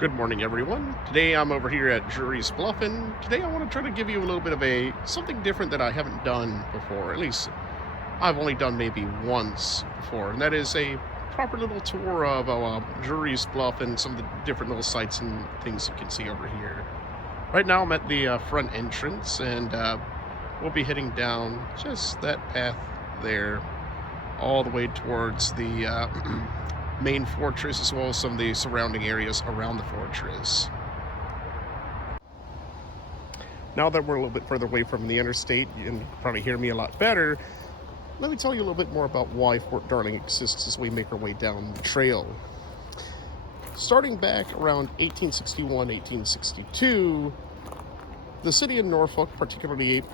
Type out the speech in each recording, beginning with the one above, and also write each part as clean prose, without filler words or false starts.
Good morning, everyone. Today I'm over here at Drewry's Bluff, and today I want to try to give you a little bit of something different that I haven't done before. At least I've only done maybe once before, and that is a proper little tour of Drewry's Bluff and some of the different little sights and things you can see over here. Right now I'm at the front entrance, and we'll be heading down just that path there, all the way towards the main fortress, as well as some of the surrounding areas around the fortress. Now that we're a little bit further away from the interstate, you can probably hear me a lot better. Let me tell you a little bit more about why Fort Darling exists as we make our way down the trail. Starting back around 1861, 1862, the city of Norfolk, particularly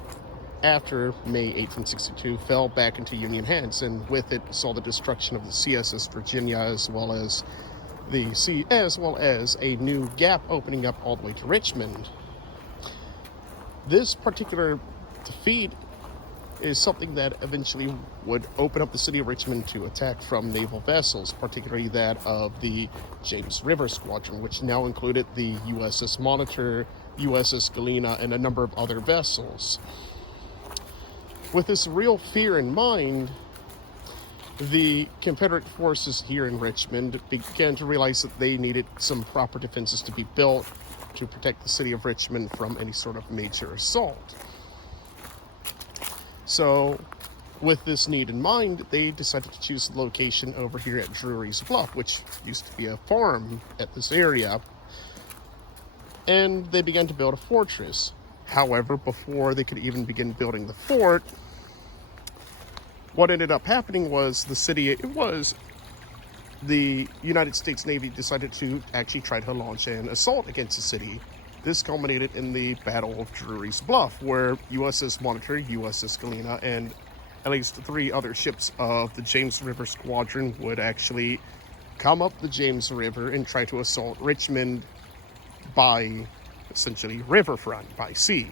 after May 1862, fell back into Union hands, and with it saw the destruction of the CSS Virginia, as well as a new gap opening up all the way to Richmond. This particular defeat is something that eventually would open up the city of Richmond to attack from naval vessels, particularly that of the James River Squadron, which now included the USS Monitor, USS Galena, and a number of other vessels. With this real fear in mind, the Confederate forces here in Richmond began to realize that they needed some proper defenses to be built to protect the city of Richmond from any sort of major assault. So, with this need in mind, they decided to choose the location over here at Drewry's Bluff, which used to be a farm at this area, and they began to build a fortress. However, before they could even begin building the fort, what ended up happening was the United States Navy decided to actually try to launch an assault against the city. This culminated in the Battle of Drewry's Bluff, where USS Monitor, USS Galena, and at least 3 other ships of the James River Squadron would actually come up the James River and try to assault Richmond by essentially riverfront, by sea.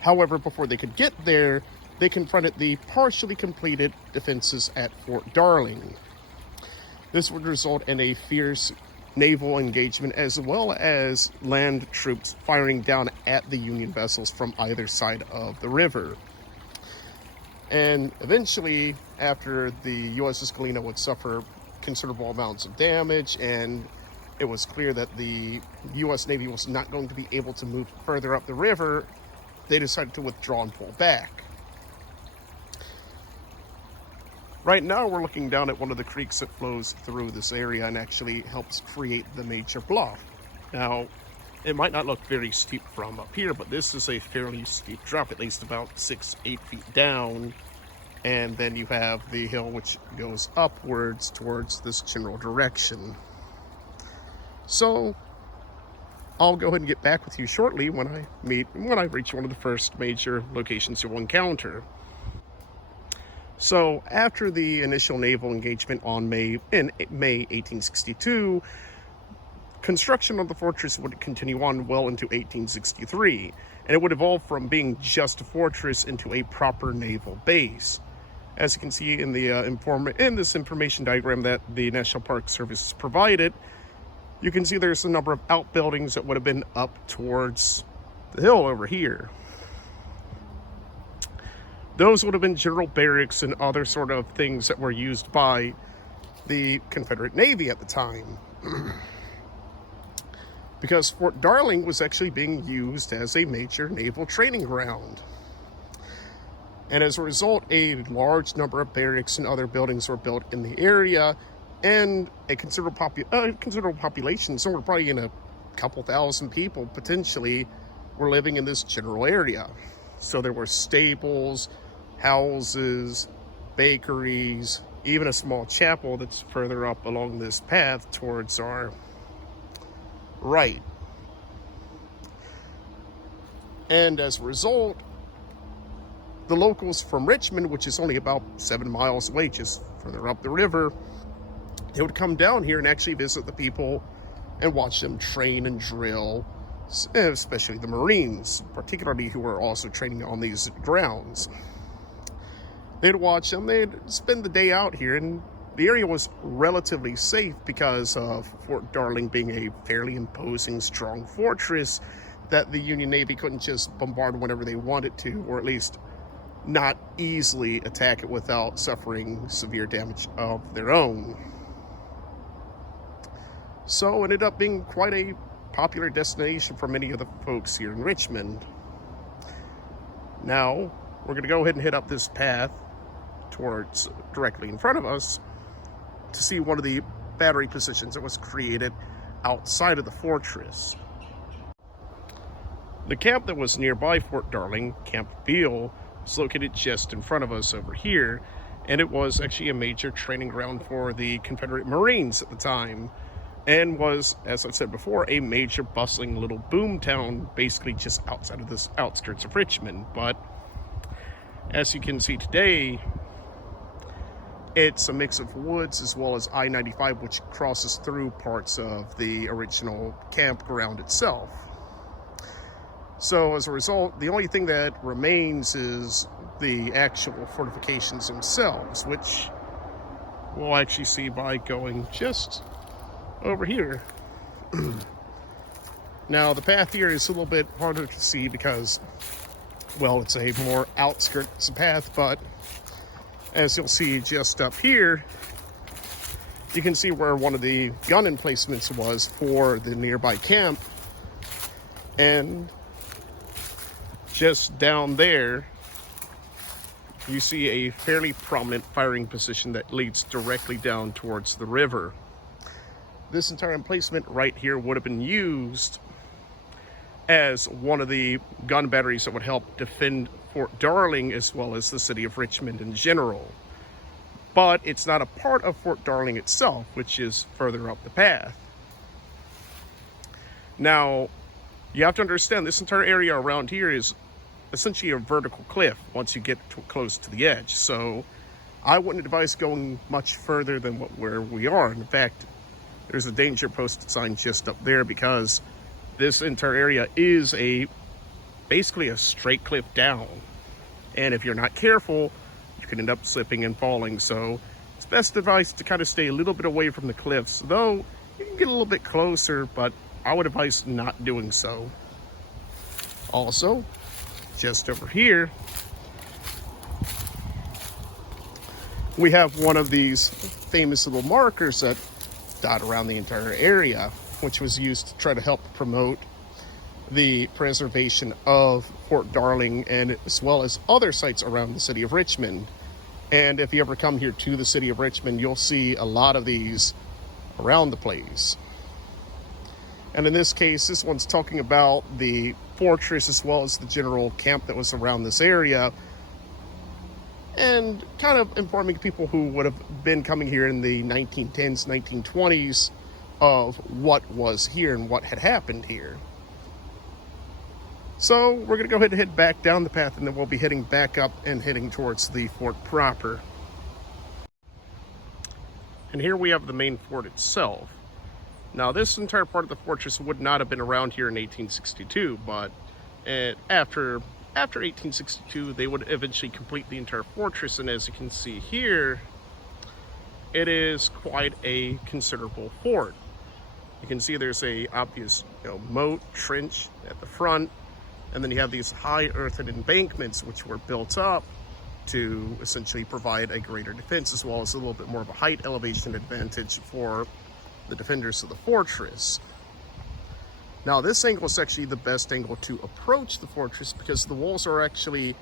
However, before they could get there, they confronted the partially completed defenses at Fort Darling. This would result in a fierce naval engagement, as well as land troops firing down at the Union vessels from either side of the river. And eventually, after the USS Galena would suffer considerable amounts of damage, and it was clear that the U.S. Navy was not going to be able to move further up the river, they decided to withdraw and pull back. Right now, we're looking down at one of the creeks that flows through this area and actually helps create the major bluff. Now, it might not look very steep from up here, but this is a fairly steep drop, at least about 6-8 feet down. And then you have the hill which goes upwards towards this general direction. So I'll go ahead and get back with you shortly when I reach one of the first major locations you'll encounter. So after the initial naval engagement in May 1862, construction of the fortress would continue on well into 1863, and it would evolve from being just a fortress into a proper naval base. As you can see in this information diagram that the National Park Service has provided, you can see there's a number of outbuildings that would have been up towards the hill over here. Those would have been general barracks and other sort of things that were used by the Confederate Navy at the time. Because Fort Darling was actually being used as a major naval training ground. And as a result, a large number of barracks and other buildings were built in the area, and a considerable population, somewhere probably in a couple thousand people potentially, were living in this general area. So there were stables, houses, bakeries, even a small chapel that's further up along this path towards our right. And as a result, the locals from Richmond, which is only about 7 miles away, just further up the river, they would come down here and actually visit the people and watch them train and drill, especially the Marines, particularly who were also training on these grounds. They'd watch them, they'd spend the day out here, and the area was relatively safe because of Fort Darling being a fairly imposing, strong fortress that the Union Navy couldn't just bombard whenever they wanted to, or at least not easily attack it without suffering severe damage of their own. So it ended up being quite a popular destination for many of the folks here in Richmond. Now, we're going to go ahead and hit up this path towards directly in front of us to see one of the battery positions that was created outside of the fortress. The camp that was nearby Fort Darling, Camp Beale, is located just in front of us over here, and it was actually a major training ground for the Confederate Marines at the time, and was, as I've said before, a major bustling little boom town, basically just outside of the outskirts of Richmond. But as you can see today, it's a mix of woods as well as I-95, which crosses through parts of the original campground itself. So as a result, the only thing that remains is the actual fortifications themselves, which we'll actually see by going just over here. Now, the path here is a little bit harder to see because, well, it's a more outskirts path, but as you'll see just up here, you can see where one of the gun emplacements was for the nearby camp. And just down there, you see a fairly prominent firing position that leads directly down towards the river. This entire emplacement right here would have been used as one of the gun batteries that would help defend Fort Darling as well as the city of Richmond in general. But it's not a part of Fort Darling itself, which is further up the path. Now, you have to understand this entire area around here is essentially a vertical cliff once you get close to the edge. So I wouldn't advise going much further than where we are. In fact, there's a danger posted sign just up there because this entire area is basically a straight cliff down. And if you're not careful, you can end up slipping and falling. So it's best advice to kind of stay a little bit away from the cliffs, though you can get a little bit closer, but I would advise not doing so. Also, just over here, we have one of these famous little markers that dot around the entire area, which was used to try to help promote the preservation of Fort Darling and as well as other sites around the city of Richmond. And if you ever come here to the city of Richmond, you'll see a lot of these around the place. And in this case, this one's talking about the fortress as well as the general camp that was around this area, and kind of informing people who would have been coming here in the 1910s, 1920s of what was here and what had happened here. So we're going to go ahead and head back down the path, and then we'll be heading back up and heading towards the fort proper. And here we have the main fort itself. Now, this entire part of the fortress would not have been around here in 1862, but after 1862, they would eventually complete the entire fortress. And as you can see here, it is quite a considerable fort. You can see there's a obvious moat, trench at the front, and then you have these high earthen embankments which were built up to essentially provide a greater defense as well as a little bit more of a height elevation advantage for the defenders of the fortress. Now, this angle is actually the best angle to approach the fortress because the walls are actually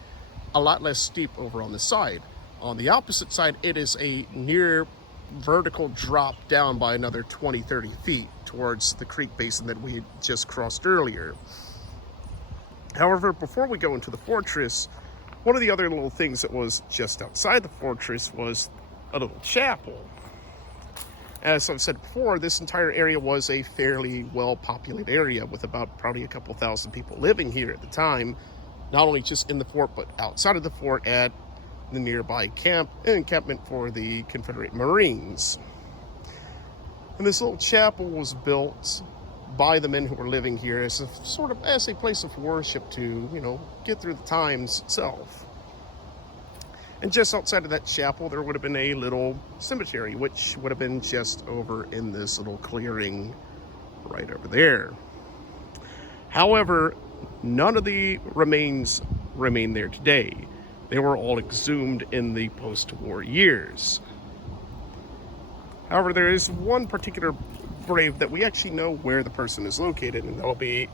a lot less steep over on the side. On the opposite side, it is a near vertical drop down by another 20-30 feet towards the creek basin that we had just crossed earlier. However, before we go into the fortress, one of the other little things that was just outside the fortress was a little chapel. As I've said before, this entire area was a fairly well-populated area with about probably a couple thousand people living here at the time, not only just in the fort, but outside of the fort at the nearby camp, an encampment for the Confederate Marines. And this little chapel was built by the men who were living here as a sort of a place of worship to, get through the times itself. And just outside of that chapel, there would have been a little cemetery, which would have been just over in this little clearing right over there. However, none of the remains remain there today. They were all exhumed in the post-war years. However, there is one particular grave that we actually know where the person is located, and that'll be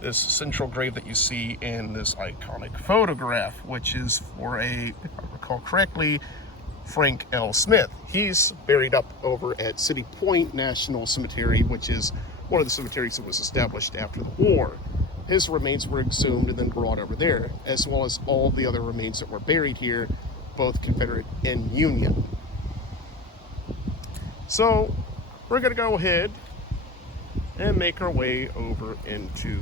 this central grave that you see in this iconic photograph, which is for if I recall correctly, Frank L. Smith. He's buried up over at City Point National Cemetery, which is one of the cemeteries that was established after the war. His remains were exhumed and then brought over there, as well as all the other remains that were buried here, both Confederate and Union. So we're going to go ahead and make our way over into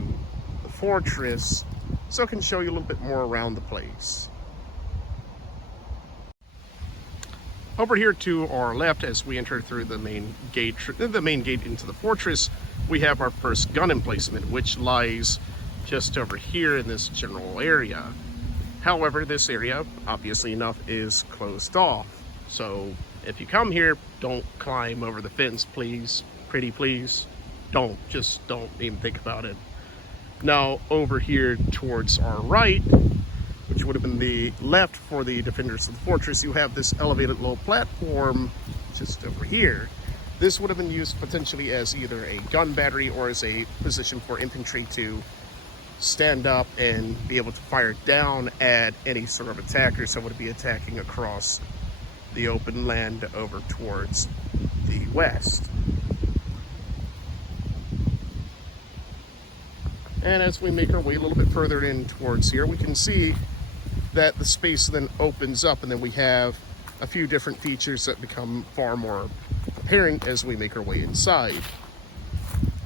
the fortress so I can show you a little bit more around the place. Over here to our left, as we enter through the main gate into the fortress, we have our first gun emplacement, which lies just over here in this general area. However, this area, obviously enough, is closed off. So if you come here, don't climb over the fence, please. Pretty please. Don't even think about it. Now over here towards our right, which would have been the left for the defenders of the fortress, you have this elevated low platform just over here. This would have been used potentially as either a gun battery or as a position for infantry to stand up and be able to fire down at any sort of attackers that would be attacking across the open land over towards the west. And as we make our way a little bit further in towards here, we can see that the space then opens up, and then we have a few different features that become far more apparent as we make our way inside.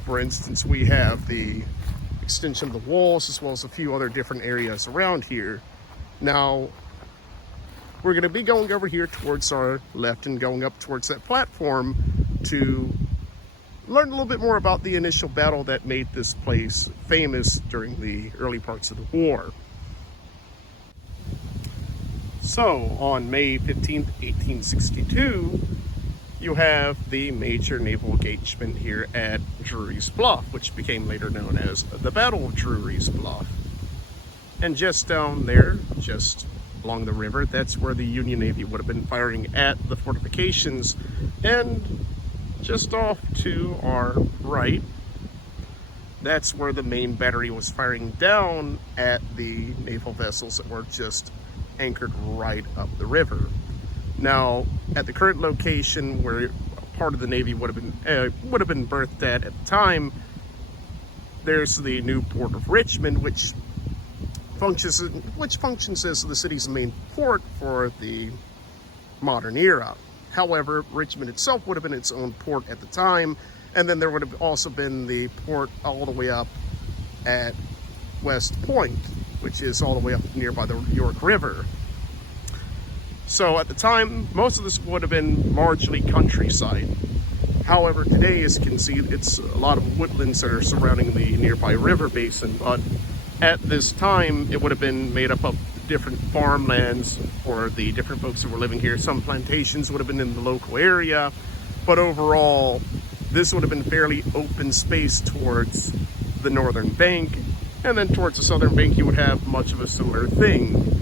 For instance, we have the extension of the walls as well as a few other different areas around here. Now, we're going to be going over here towards our left and going up towards that platform to learn a little bit more about the initial battle that made this place famous during the early parts of the war. So, on May 15th, 1862, you have the major naval engagement here at Drewry's Bluff, which became later known as the Battle of Drewry's Bluff. And just down there, just along the river, that's where the Union Navy would have been firing at the fortifications. And just off to our right, that's where the main battery was firing down at the naval vessels that were just anchored right up the river. Now, at the current location where part of the Navy would have been berthed at the time, there's the new port of Richmond, which functions as the city's main port for the modern era. However, Richmond itself would have been its own port at the time, and then there would have also been the port all the way up at West Point, which is all the way up nearby the York River. So at the time, most of this would have been largely countryside. However, today, as you can see, it's a lot of woodlands that are surrounding the nearby river basin, but at this time, it would have been made up of different farmlands for the different folks who were living here. Some plantations would have been in the local area, but overall, this would have been fairly open space towards the northern bank, and then towards the southern bank, you would have much of a similar thing.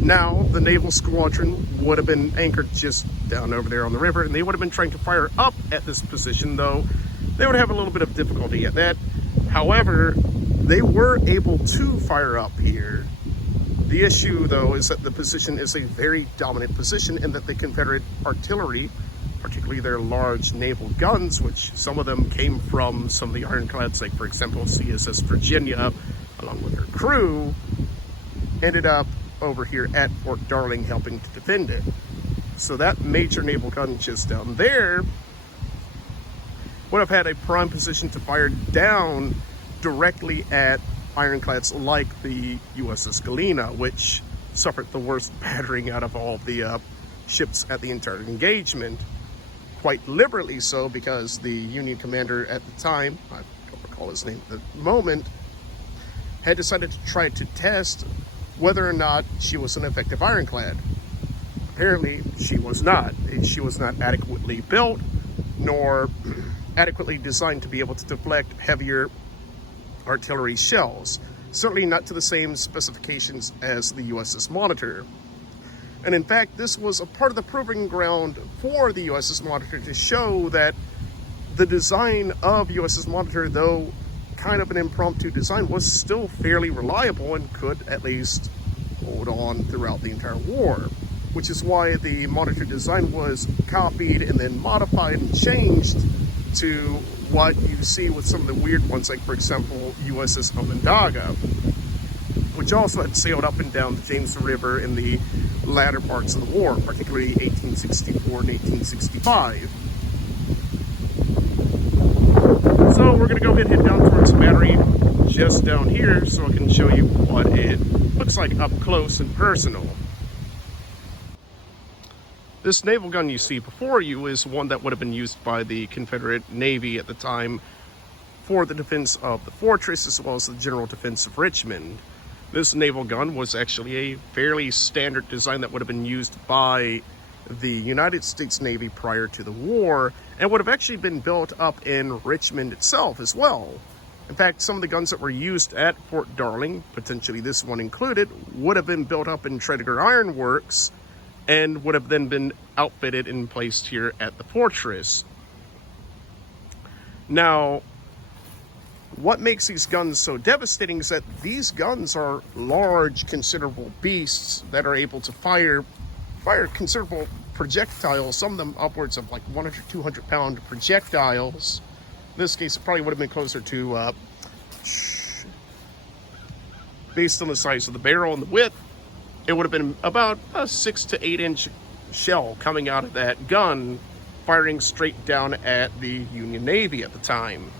Now, the naval squadron would have been anchored just down over there on the river, and they would have been trying to fire up at this position, though they would have a little bit of difficulty at that. However, they were able to fire up here. The issue, though, is that the position is a very dominant position, and that the Confederate artillery, particularly their large naval guns, which some of them came from some of the ironclads, like, for example, CSS Virginia, along with her crew, ended up over here at Fort Darling helping to defend it. So that major naval gun just down there would have had a prime position to fire down directly at ironclads like the USS Galena, which suffered the worst battering out of all the ships at the entire engagement. Quite liberally so, because the Union commander at the time, I don't recall his name at the moment, had decided to try to test whether or not she was an effective ironclad. Apparently, she was not. She was not adequately built, nor adequately designed to be able to deflect heavier artillery shells. Certainly not to the same specifications as the USS Monitor. And in fact, this was a part of the proving ground for the USS Monitor to show that the design of USS Monitor, though kind of an impromptu design, was still fairly reliable and could at least hold on throughout the entire war. Which is why the Monitor design was copied and then modified and changed to what you see with some of the weird ones, like, for example, USS Onondaga, which also had sailed up and down the James River in the latter parts of the war, particularly 1864 and 1865. So we're going to go ahead and head down towards the battery just down here so I can show you what it looks like up close and personal. This naval gun you see before you is one that would have been used by the Confederate Navy at the time for the defense of the fortress as well as the general defense of Richmond. This naval gun was actually a fairly standard design that would have been used by the United States Navy prior to the war, and would have actually been built up in Richmond itself as well. In fact, some of the guns that were used at Fort Darling, potentially this one included, would have been built up in Tredegar Iron Works and would have then been outfitted and placed here at the fortress. Now, what makes these guns so devastating is that these guns are large, considerable beasts that are able to fire considerable projectiles, some of them upwards of like 100, 200 pound projectiles. In this case, it probably would have been closer to, based on the size of the barrel and the width, it would have been about a 6 to 8 inch shell coming out of that gun, firing straight down at the Union Navy at the time.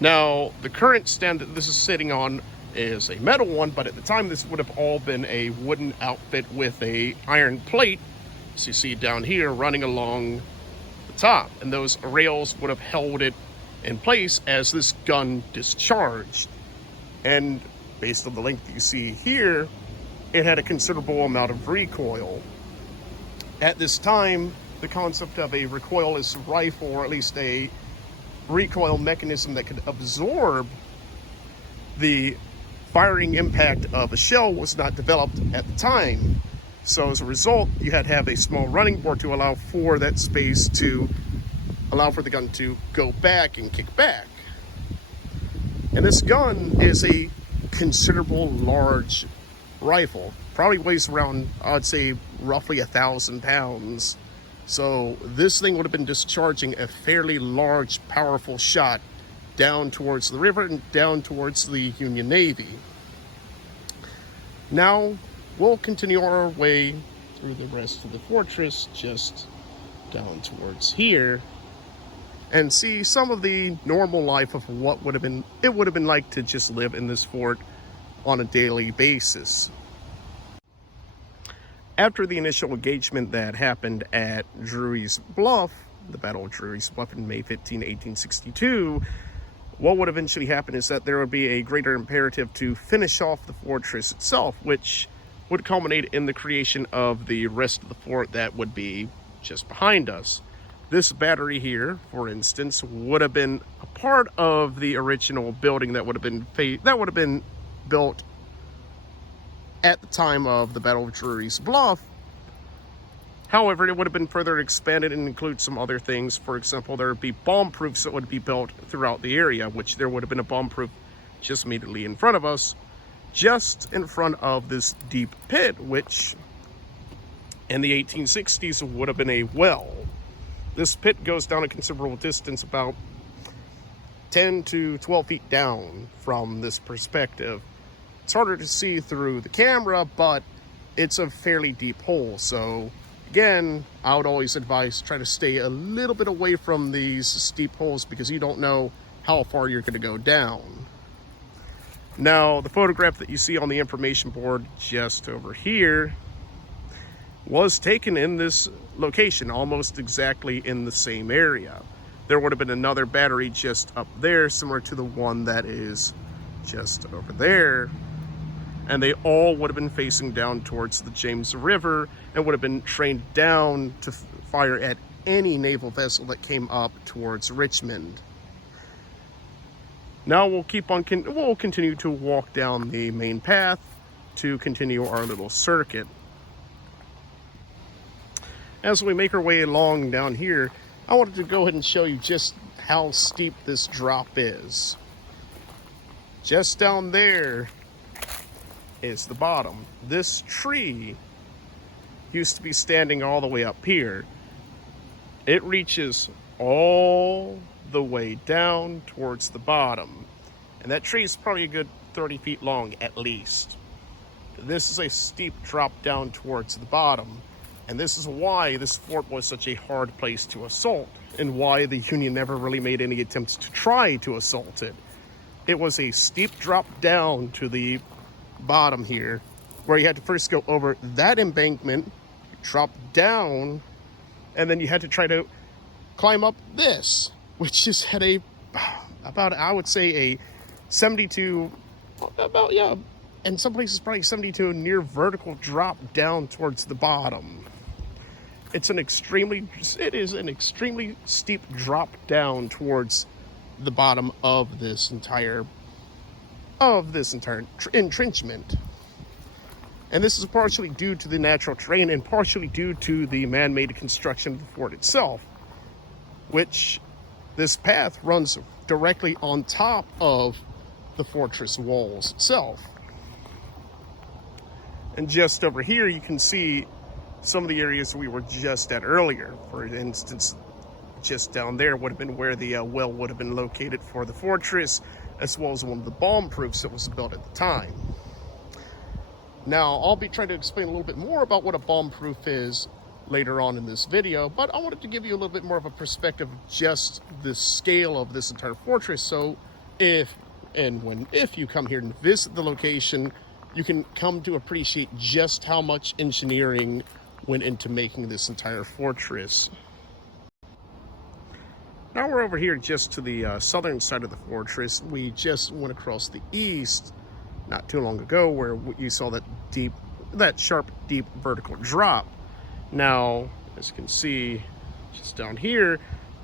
Now, the current stand that this is sitting on is a metal one, but at the time this would have all been a wooden outfit with a iron plate, as you see down here, running along the top. And those rails would have held it in place as this gun discharged. And based on the length you see here, it had a considerable amount of recoil. At this time, the concept of a recoilless rifle, or at least a recoil mechanism that could absorb the firing impact of a shell, was not developed at the time. So as a result, you had to have a small running board to allow for that space to allow for the gun to go back and kick back. And this gun is a considerable large rifle, probably weighs around, I'd say, roughly 1,000 pounds. So this thing would have been discharging a fairly large, powerful shot down towards the river and down towards the Union Navy. Now we'll continue our way through the rest of the fortress, just down towards here, and see some of the normal life of what it would have been like to just live in this fort on a daily basis. After the initial engagement that happened at Drewry's Bluff, the Battle of Drewry's Bluff in May 15, 1862, what would eventually happen is that there would be a greater imperative to finish off the fortress itself, which would culminate in the creation of the rest of the fort that would be just behind us. This battery here, for instance, would have been a part of the original building that would have been built at the time of the Battle of Drewry's Bluff. However, it would have been further expanded and include some other things. For example, there would be bomb proofs that would be built throughout the area, which there would have been a bomb proof just immediately in front of us, just in front of this deep pit, which in the 1860s would have been a well. This pit goes down a considerable distance, about 10 to 12 feet down from this perspective. It's harder to see through the camera, but it's a fairly deep hole. So again, I would always advise try to stay a little bit away from these steep holes because you don't know how far you're going to go down. Now, the photograph that you see on the information board just over here was taken in this location, almost exactly in the same area. There would have been another battery just up there, similar to the one that is just over there. and they all would have been facing down towards the James River and would have been trained down to fire at any naval vessel that came up towards Richmond. Now we'll continue to walk down the main path to continue our little circuit. As we make our way along down here, I wanted to go ahead and show you just how steep this drop is. Just down there is the bottom. This tree used to be standing all the way up here. It reaches all the way down towards the bottom, and that tree is probably a good 30 feet long at least. This is a steep drop down towards the bottom, and this is why this fort was such a hard place to assault, and why the Union never really made any attempts to try to assault it. It was a steep drop down to the bottom here, where you had to first go over that embankment, drop down, and then you had to try to climb up this, which just had about, I would say, a 72, in some places probably 72 near vertical drop down towards the bottom. It is an extremely steep drop down towards the bottom of this entire entrenchment. And this is partially due to the natural terrain and partially due to the man-made construction of the fort itself, which this path runs directly on top of the fortress walls itself. And just over here, you can see some of the areas we were just at earlier. For instance, just down there would have been where the well would have been located for the fortress, as well as one of the bomb proofs that was built at the time. Now, I'll be trying to explain a little bit more about what a bomb proof is later on in this video, but I wanted to give you a little bit more of a perspective of just the scale of this entire fortress. So if you come here and visit the location, you can come to appreciate just how much engineering went into making this entire fortress. Now we're over here just to the southern side of the fortress. We just went across the east not too long ago, where you saw that sharp, deep vertical drop. Now, as you can see, just down here,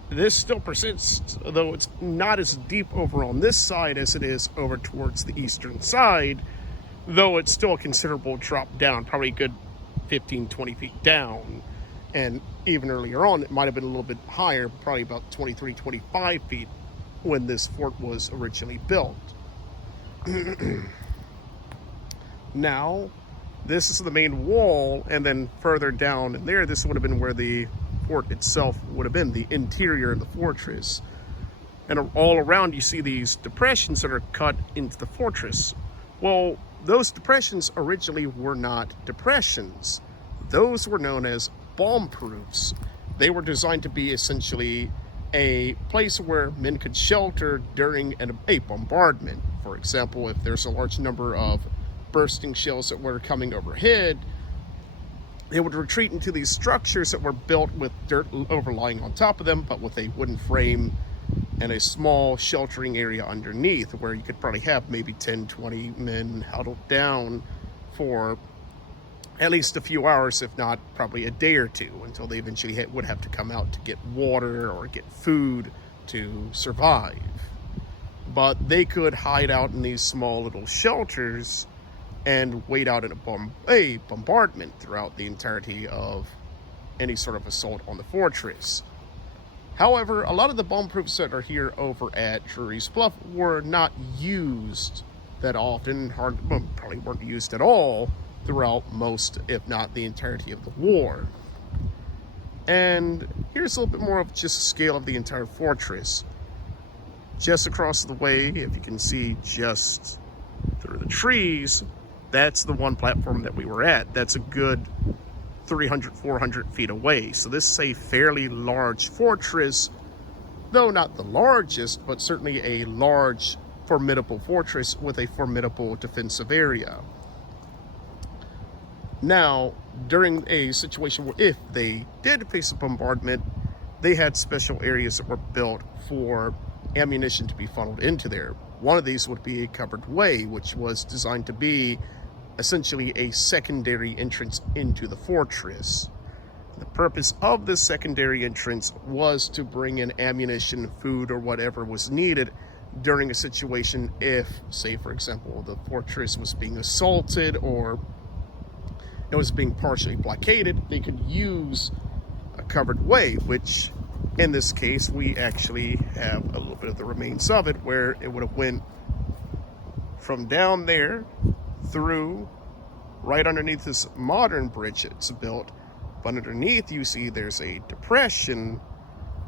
this still persists, though it's not as deep over on this side as it is over towards the eastern side, though it's still a considerable drop down, probably a good 15, 20 feet down. And even earlier on, it might have been a little bit higher, probably about 23, 25 feet when this fort was originally built. Now, this is the main wall, and then further down in there, this would have been where the fort itself would have been, the interior of the fortress. And all around, you see these depressions that are cut into the fortress. Well, those depressions originally were not depressions. Those were known as bomb proofs. They were designed to be essentially a place where men could shelter during a bombardment. For example, if there's a large number of bursting shells that were coming overhead, they would retreat into these structures that were built with dirt overlying on top of them, but with a wooden frame and a small sheltering area underneath, where you could probably have maybe 10, 20 men huddled down for at least a few hours, if not probably a day or two, until they eventually would have to come out to get water or get food to survive. But they could hide out in these small little shelters and wait out in a bombardment throughout the entirety of any sort of assault on the fortress. However, a lot of the bomb proofs that are here over at Drewry's Bluff were not used that often, probably weren't used at all throughout most, if not the entirety of the war. And here's a little bit more of just the scale of the entire fortress. Just across the way, if you can see just through the trees, that's the one platform that we were at. That's a good 300, 400 feet away. So this is a fairly large fortress, though not the largest, but certainly a large, formidable fortress with a formidable defensive area. Now, during a situation where if they did face a bombardment, they had special areas that were built for ammunition to be funneled into there. One of these would be a covered way, which was designed to be essentially a secondary entrance into the fortress. The purpose of this secondary entrance was to bring in ammunition, food, or whatever was needed during a situation if, say, for example, the fortress was being assaulted or it was being partially blockaded. They could use a covered way, which in this case, we actually have a little bit of the remains of it, where it would have went from down there through right underneath this modern bridge it's built. But underneath, you see there's a depression,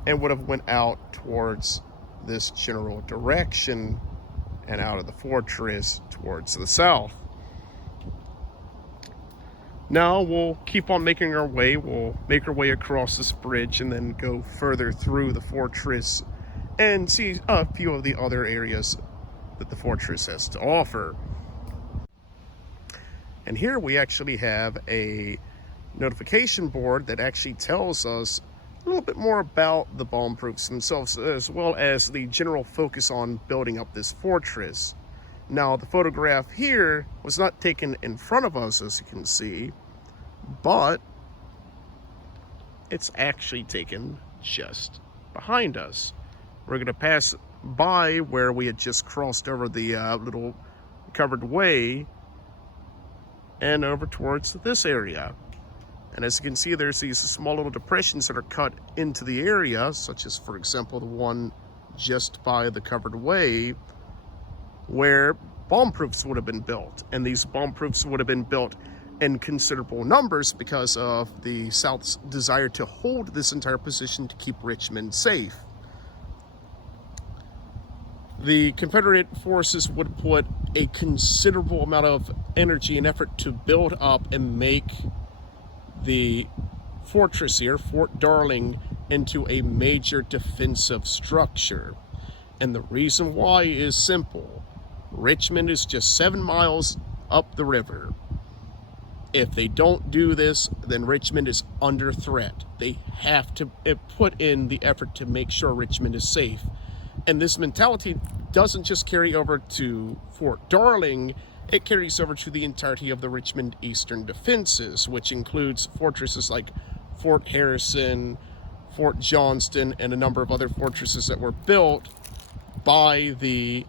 and would have went out towards this general direction and out of the fortress towards the south. Now we'll keep on making our way. We'll make our way across this bridge and then go further through the fortress and see a few of the other areas that the fortress has to offer. And here we actually have a notification board that actually tells us a little bit more about the bomb proofs themselves, as well as the general focus on building up this fortress. Now, the photograph here was not taken in front of us, as you can see, but it's actually taken just behind us. We're going to pass by where we had just crossed over the little covered way and over towards this area. And as you can see, there's these small little depressions that are cut into the area, such as, for example, the one just by the covered way, where bomb proofs would have been built. And these bomb proofs would have been built in considerable numbers because of the South's desire to hold this entire position to keep Richmond safe. The Confederate forces would put a considerable amount of energy and effort to build up and make the fortress here, Fort Darling, into a major defensive structure. And the reason why is simple. Richmond is just 7 miles up the river. If they don't do this, then Richmond is under threat. They have to put in the effort to make sure Richmond is safe. And this mentality doesn't just carry over to Fort Darling, it carries over to the entirety of the Richmond eastern defenses, which includes fortresses like Fort Harrison, Fort Johnston, and a number of other fortresses that were built by the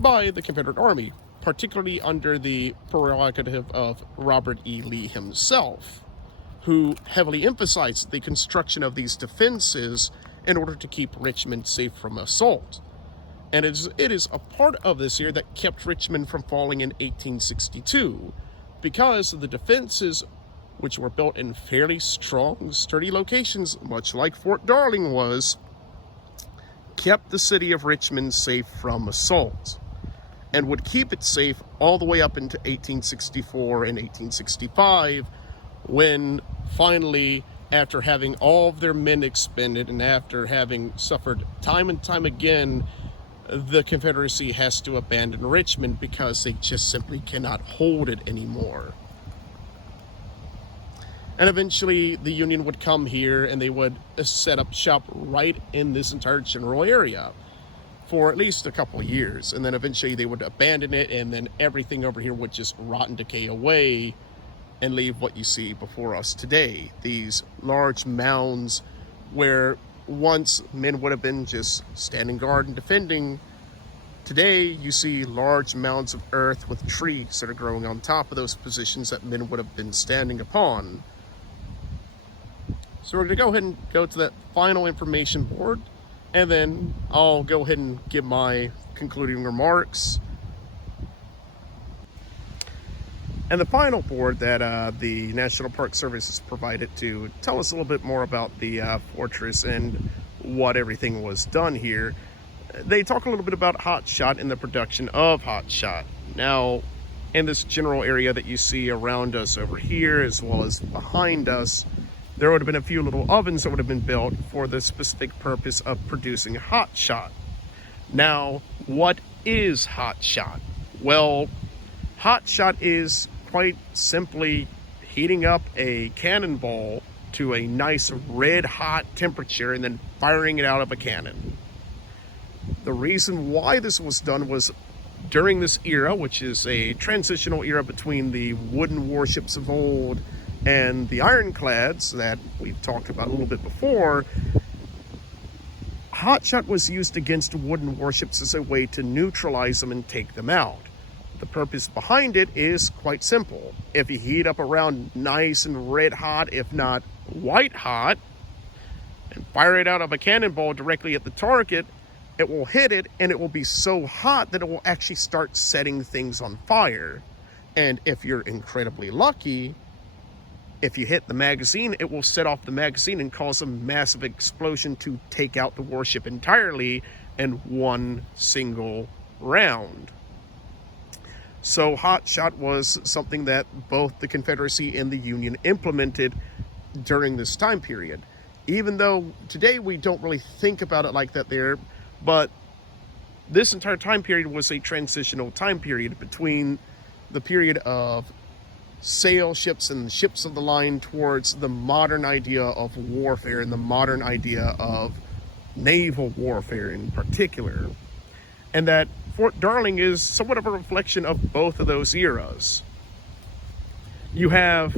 Confederate Army, particularly under the prerogative of Robert E. Lee himself, who heavily emphasized the construction of these defenses in order to keep Richmond safe from assault. And it is a part of this here that kept Richmond from falling in 1862, because the defenses, which were built in fairly strong, sturdy locations, much like Fort Darling was, kept the city of Richmond safe from assault, and would keep it safe all the way up into 1864 and 1865, when finally, after having all of their men expended and after having suffered time and time again, the Confederacy has to abandon Richmond because they just simply cannot hold it anymore. And eventually the Union would come here and they would set up shop right in this entire general area for at least a couple of years. And then eventually they would abandon it, and then everything over here would just rot and decay away and leave what you see before us today. These large mounds where once men would have been just standing guard and defending. Today you see large mounds of earth with trees that are growing on top of those positions that men would have been standing upon. So we're going to go ahead and go to that final information board, and then I'll go ahead and give my concluding remarks. And the final board that the National Park Service has provided to tell us a little bit more about the fortress and what everything was done here. They talk a little bit about hot shot and the production of hot shot. Now, in this general area that you see around us over here, as well as behind us, there would have been a few little ovens that would have been built for the specific purpose of producing hot shot. Now, what is hot shot? Well, hot shot is quite simply heating up a cannonball to a nice red hot temperature and then firing it out of a cannon. The reason why this was done was during this era, which is a transitional era between the wooden warships of old and the ironclads that we've talked about a little bit before, hotshot was used against wooden warships as a way to neutralize them and take them out. The purpose behind it is quite simple. If you heat up a round nice and red hot, if not white hot, and fire it out of a cannonball directly at the target, it will hit it, and it will be so hot that it will actually start setting things on fire. And if you're incredibly lucky, if you hit the magazine, it will set off the magazine and cause a massive explosion to take out the warship entirely in one single round. So hot shot was something that both the Confederacy and the Union implemented during this time period. Even though today we don't really think about it like that there, but this entire time period was a transitional time period between the period of sail ships and ships of the line towards the modern idea of warfare and the modern idea of naval warfare in particular. And that Fort Darling is somewhat of a reflection of both of those eras. You have,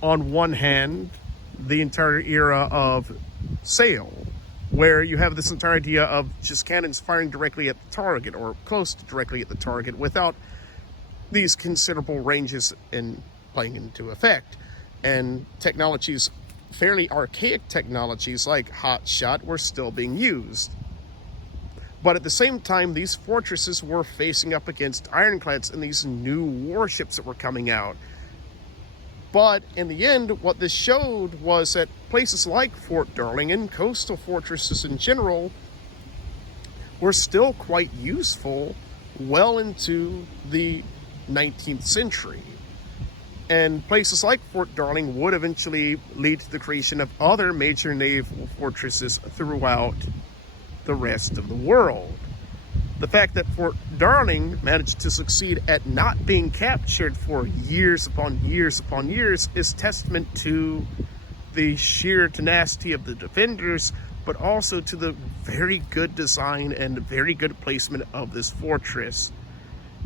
on one hand, the entire era of sail, where you have this entire idea of just cannons firing directly at the target or close to directly at the target without these considerable ranges in playing into effect. And technologies, fairly archaic technologies like hot shot, were still being used. But at the same time, these fortresses were facing up against ironclads and these new warships that were coming out. But in the end, what this showed was that places like Fort Darling and coastal fortresses in general were still quite useful well into the 19th century. And places like Fort Darling would eventually lead to the creation of other major naval fortresses throughout the rest of the world. The fact that Fort Darling managed to succeed at not being captured for years upon years upon years is testament to the sheer tenacity of the defenders, but also to the very good design and very good placement of this fortress.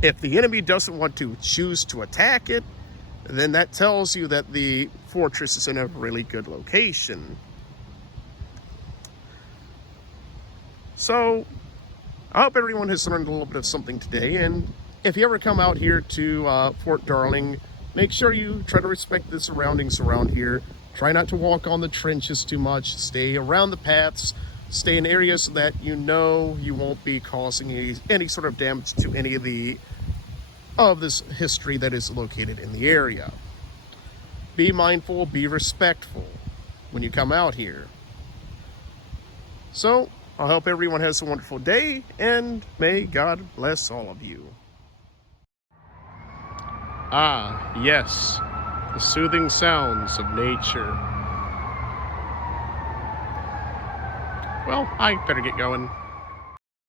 If the enemy doesn't want to choose to attack it, then that tells you that the fortress is in a really good location. So I hope everyone has learned a little bit of something today, and if you ever come out here to Fort Darling, make sure you try to respect the surroundings around here. Try not to walk on the trenches too much. Stay around the paths. Stay in areas so that you know you won't be causing any sort of damage to any of this history that is located in the area. Be mindful, be respectful when you come out here. So I hope everyone has a wonderful day, and may God bless all of you. Ah, yes, the soothing sounds of nature. Well, I better get going.